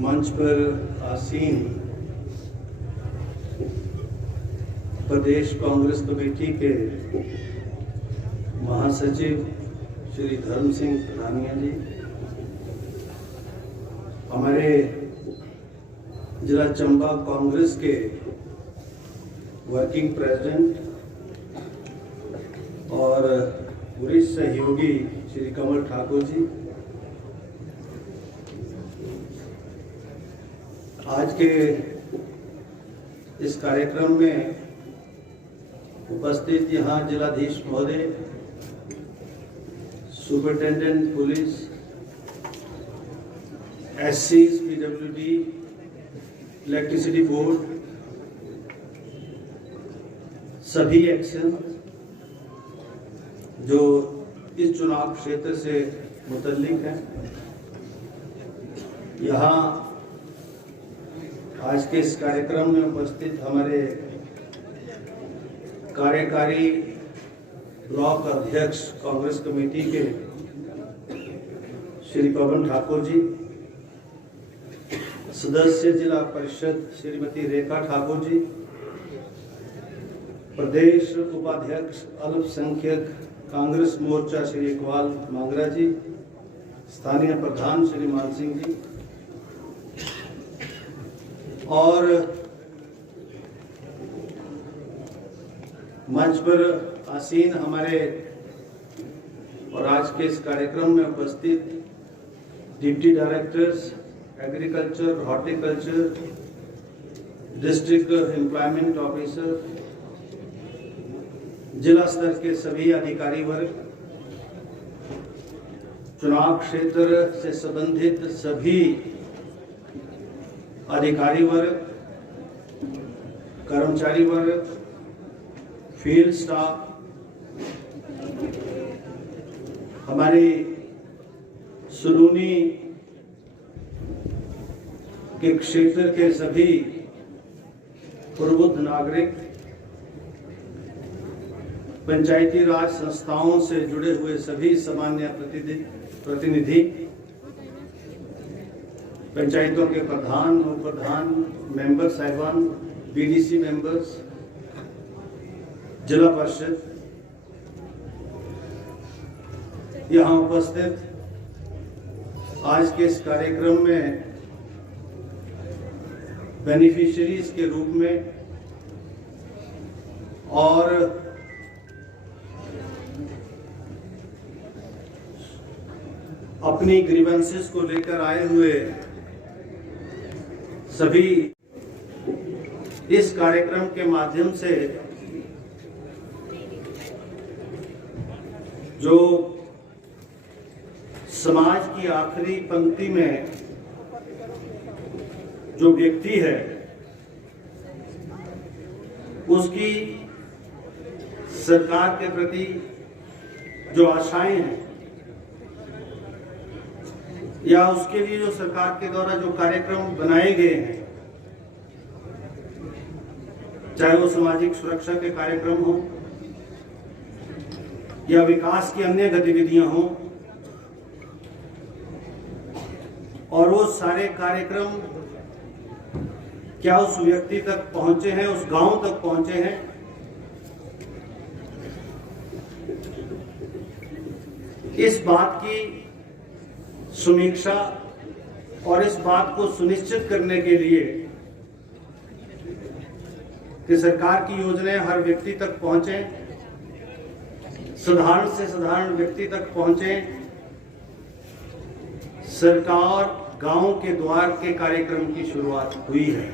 मंच पर आसीन प्रदेश कांग्रेस कमेटी के महासचिव श्री धर्म सिंह पठानिया जी, हमारे जिला चंबा कांग्रेस के वर्किंग प्रेसिडेंट और वरिष्ठ सहयोगी श्री कमल ठाकुर जी, आज के इस कार्यक्रम में उपस्थित यहाँ जिलाधीश महोदय, सुपरिटेंडेंट पुलिस, एससीज, पीडब्ल्यूडी, इलेक्ट्रिसिटी बोर्ड, सभी एक्शन जो इस चुनाव क्षेत्र से मुतल्लिक हैं, यहाँ आज के इस कार्यक्रम में उपस्थित हमारे कार्यकारी ब्लॉक अध्यक्ष कांग्रेस कमेटी के श्री पवन ठाकुर जी, सदस्य जिला परिषद श्रीमती रेखा ठाकुर जी, प्रदेश उपाध्यक्ष अल्पसंख्यक कांग्रेस मोर्चा श्री इकबाल मांगरा जी, स्थानीय प्रधान श्री मान सिंह जी और मंच पर आसीन हमारे और आज के इस कार्यक्रम में उपस्थित deputy directors agriculture, horticulture, district employment officer, जिला स्तर के सभी अधिकारी वर्ग, चुनाव क्षेत्र से संबंधित सभी अधिकारी वर्ग, कर्मचारी वर्ग, फील्ड स्टाफ, हमारी सुलूनी के क्षेत्र के सभी प्रबुद्ध नागरिक, पंचायती राज संस्थाओं से जुड़े हुए सभी सामान्य प्रतिनिधि, पंचायतों के प्रधान, उप प्रधान, मेंबर साहिबान, बीडीसी मेंबर्स, जिला परिषद, यहाँ उपस्थित आज के इस कार्यक्रम में बेनिफिशियरीज के रूप में और अपनी ग्रीवेंसेस को लेकर आए हुए सभी, इस कार्यक्रम के माध्यम से जो समाज की आखिरी पंक्ति में जो व्यक्ति है, उसकी सरकार के प्रति जो आशाएं हैं या उसके लिए जो सरकार के द्वारा जो कार्यक्रम बनाए गए हैं, चाहे वो सामाजिक सुरक्षा के कार्यक्रम हो या विकास की अन्य गतिविधियां हो, और वो सारे कार्यक्रम क्या उस व्यक्ति तक पहुंचे हैं, उस गांव तक पहुंचे हैं, इस बात की समीक्षा और इस बात को सुनिश्चित करने के लिए कि सरकार की योजनाएं हर व्यक्ति तक पहुंचे, साधारण से साधारण व्यक्ति तक पहुंचे, सरकार गांव के द्वार के कार्यक्रम की शुरुआत हुई है।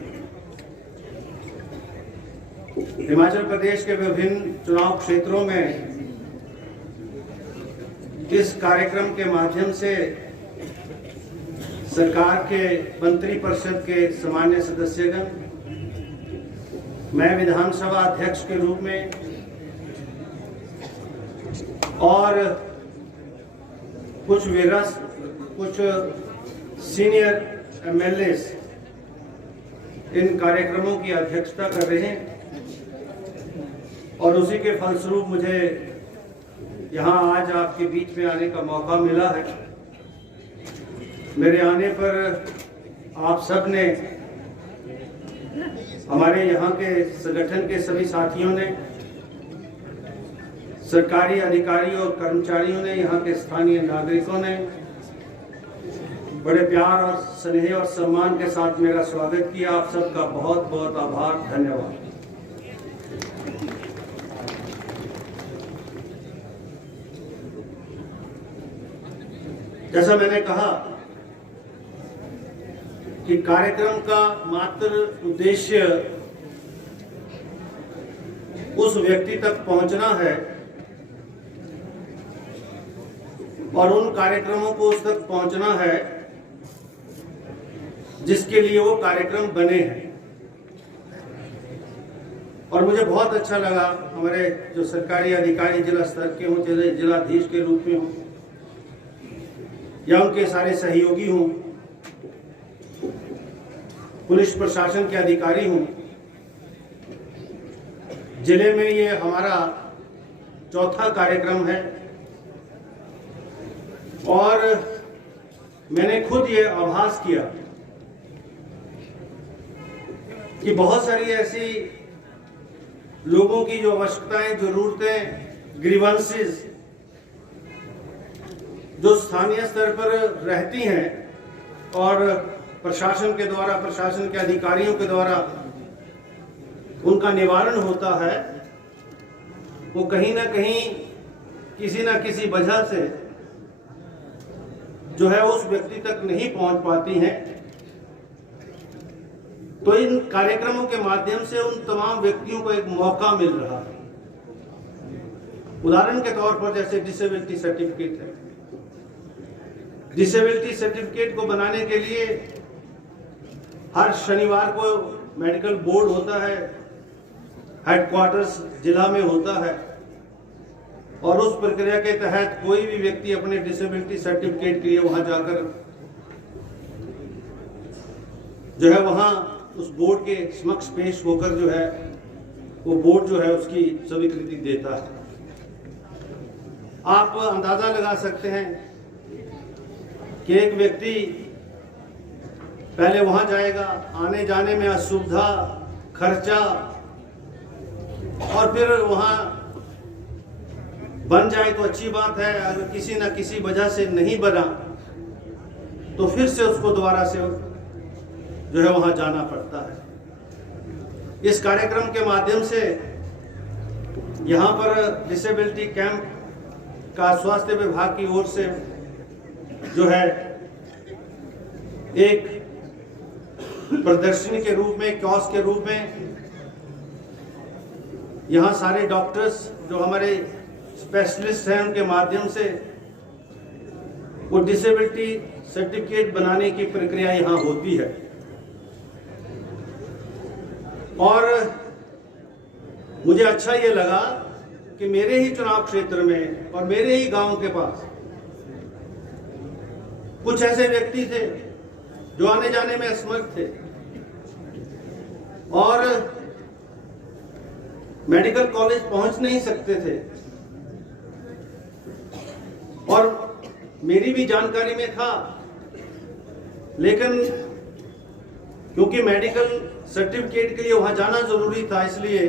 हिमाचल प्रदेश के विभिन्न चुनाव क्षेत्रों में इस कार्यक्रम के माध्यम से सरकार के मंत्री परिषद के सामान्य सदस्यगण, मैं विधानसभा अध्यक्ष के रूप में और कुछ सीनियर एमएलए इन कार्यक्रमों की अध्यक्षता कर रहे हैं और उसी के फलस्वरूप मुझे यहाँ आज आपके बीच में आने का मौका मिला है। मेरे आने पर आप सब ने, हमारे यहाँ के संगठन के सभी साथियों ने, सरकारी अधिकारियों और कर्मचारियों ने, यहाँ के स्थानीय नागरिकों ने बड़े प्यार और स्नेह और सम्मान के साथ मेरा स्वागत किया। आप सबका बहुत बहुत आभार, धन्यवाद। जैसा मैंने कहा कि कार्यक्रम का मात्र उद्देश्य उस व्यक्ति तक पहुंचना है और उन कार्यक्रमों को उस तक पहुंचना है जिसके लिए वो कार्यक्रम बने हैं। और मुझे बहुत अच्छा लगा, हमारे जो सरकारी अधिकारी जिला स्तर के हों, जिलाधीश के रूप में हों या उनके सारे सहयोगी हों, पुलिस प्रशासन के अधिकारी हों, जिले में ये हमारा चौथा कार्यक्रम है और मैंने खुद ये आभास किया कि बहुत सारी ऐसी लोगों की जो आवश्यकताएं, जरूरतें, ग्रीवेंसेस जो स्थानीय स्तर पर रहती हैं और प्रशासन के द्वारा, प्रशासन के अधिकारियों के द्वारा उनका निवारण होता है, वो कहीं ना कहीं किसी ना किसी वजह से जो है उस व्यक्ति तक नहीं पहुंच पाती हैं। तो इन कार्यक्रमों के माध्यम से उन तमाम व्यक्तियों को एक मौका मिल रहा है। उदाहरण के तौर पर जैसे डिसेबिलिटी सर्टिफिकेट है, डिसेबिलिटी सर्टिफिकेट को बनाने के लिए हर शनिवार को मेडिकल बोर्ड होता है, हेडक्वार्टर्स जिला में होता है और उस प्रक्रिया के तहत कोई भी व्यक्ति अपने डिसेबिलिटी सर्टिफिकेट के लिए वहां जाकर जो है वहां उस बोर्ड के समक्ष पेश होकर जो है वो बोर्ड जो है उसकी स्वीकृति देता है। आप अंदाजा लगा सकते हैं कि एक व्यक्ति पहले वहां जाएगा, आने जाने में असुविधा, खर्चा, और फिर वहां बन जाए तो अच्छी बात है, अगर किसी न किसी वजह से नहीं बना तो फिर से उसको दोबारा से जो है वहां जाना पड़ता है। इस कार्यक्रम के माध्यम से यहाँ पर डिसेबिलिटी कैंप का स्वास्थ्य विभाग की ओर से जो है एक प्रदर्शनी के रूप में, कियोस्क के रूप में यहाँ सारे डॉक्टर्स जो हमारे स्पेशलिस्ट हैं उनके माध्यम से वो डिसेबिलिटी सर्टिफिकेट बनाने की प्रक्रिया यहाँ होती है। और मुझे अच्छा ये लगा कि मेरे ही चुनाव क्षेत्र में और मेरे ही गांव के पास कुछ ऐसे व्यक्ति थे जो आने जाने में असमर्थ थे और मेडिकल कॉलेज पहुंच नहीं सकते थे, और मेरी भी जानकारी में था, लेकिन क्योंकि मेडिकल सर्टिफिकेट के लिए वहां जाना जरूरी था इसलिए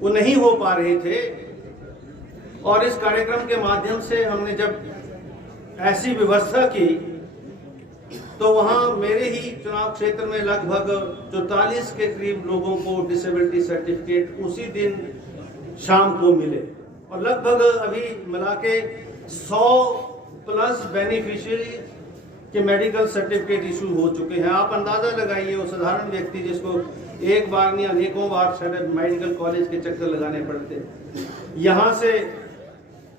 वो नहीं हो पा रहे थे। और इस कार्यक्रम के माध्यम से हमने जब ऐसी व्यवस्था की तो वहां मेरे ही चुनाव क्षेत्र में लगभग 44 के करीब लोगों को डिसेबिलिटी सर्टिफिकेट उसी दिन शाम को मिले और लगभग अभी मिला के 100 प्लस बेनिफिशियरी के मेडिकल सर्टिफिकेट इशू हो चुके हैं। आप अंदाजा लगाइए, वो साधारण व्यक्ति जिसको एक बार नहीं अनेकों बार शायद मेडिकल कॉलेज के चक्कर लगाने पड़ते, यहाँ से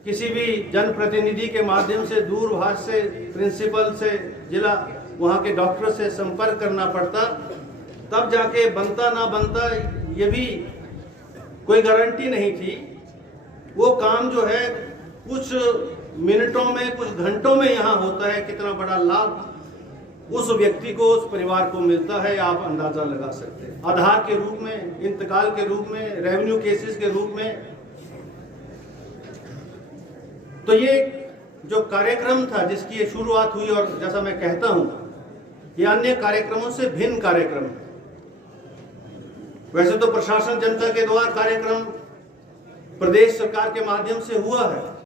किसी भी जनप्रतिनिधि के माध्यम से दूरभाष से प्रिंसिपल से जिला वहाँ के डॉक्टर से संपर्क करना पड़ता, तब जाके बनता ना बनता ये भी कोई गारंटी नहीं थी। वो काम जो है कुछ मिनटों में, कुछ घंटों में यहाँ होता है। कितना बड़ा लाभ उस व्यक्ति को, उस परिवार को मिलता है, आप अंदाजा लगा सकते हैं। आधार के रूप में, इंतकाल के रूप में, रेवेन्यू केसेस के रूप में। तो ये जो कार्यक्रम था जिसकी ये शुरुआत हुई, और जैसा मैं कहता हूं ये अन्य कार्यक्रमों से भिन्न कार्यक्रम है। वैसे तो प्रशासन जनता के द्वारा कार्यक्रम प्रदेश सरकार के माध्यम से हुआ है,